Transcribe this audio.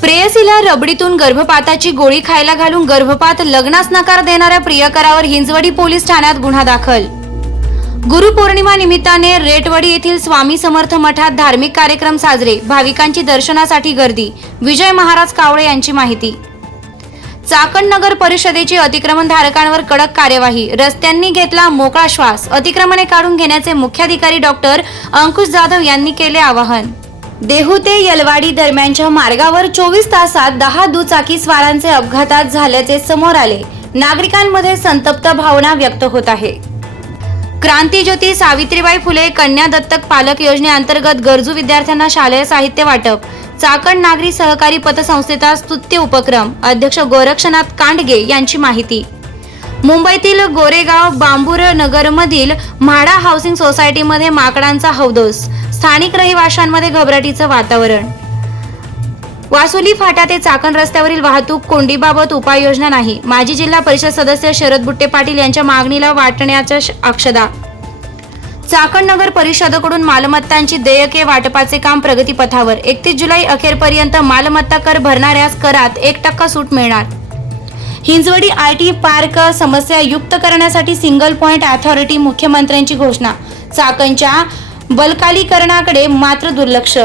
प्रेयसीला रबडीतून गर्भपाताची गोळी खायला घालून गर्भपात लग्नास नकार देणाऱ्या प्रियकरावर हिंजवडी पोलीस ठाण्यात गुन्हा दाखल. गुरुपौर्णिमा निमित्ताने रेटवडी येथील स्वामी समर्थ मठात धार्मिक कार्यक्रम साजरे. भाविकांची दर्शनासाठी गर्दी. विजय महाराज कावळे यांची माहिती. चाकण नगर परिषदेची अतिक्रमण धारकांवर कडक कार्यवाही. रस्त्यांनी घेतला मोकळा श्वास. अतिक्रमणे काढून घेण्याचे मुख्याधिकारी डॉक्टर अंकुश जाधव यांनी केले आवाहन. देहू ते यलवाडी दरम्यानच्या मार्गावर चोवीस तासात दहा दुचाकी स्वारांचे अपघातात झाल्याचे समोर आले. नागरिकांमध्ये संतप्त भावना व्यक्त होत आहे. क्रांतीज्योती सावित्रीबाई फुले कन्या दत्तक पालक योजनेअंतर्गत गरजू विद्यार्थ्यांना शालेय साहित्य वाटप चाकण नागरी सहकारी पतसंस्थेचा स्तुत्य उपक्रम अध्यक्ष गोरक्षनाथ कांडगे यांची माहिती. मुंबईतील गोरेगाव बांबूर नगरमधील म्हाडा हाऊसिंग सोसायटीमध्ये माकडांचा हौदोस. स्थानिक रहिवाशांमध्ये घबराटीचं वातावरण. वासुली फाटा ते चाकण रस्त्यावरील वाहतूक कोंडीबाबत उपाययोजना नाही. माजी जिल्हा परिषद सदस्य शरद बुट्टे पाटील यांच्या मागणीला वाटण्याच्या श- अक्षदा. चाकण नगर परिषदेकडून मालमत्तांची देयके वाटपाचे काम प्रगतीपथावर. एकतीस जुलै अखेरपर्यंत मालमत्ता कर भरणाऱ्यास करात एक टक्का सूट मिळणार. हिंजवडी आय टी पार्क समस्या युक्त करण्यासाठी सिंगल पॉइंट अथॉरिटी मुख्यमंत्र्यांची घोषणा. चाकणच्या बलकालीकरणाकडे मात्र दुर्लक्ष.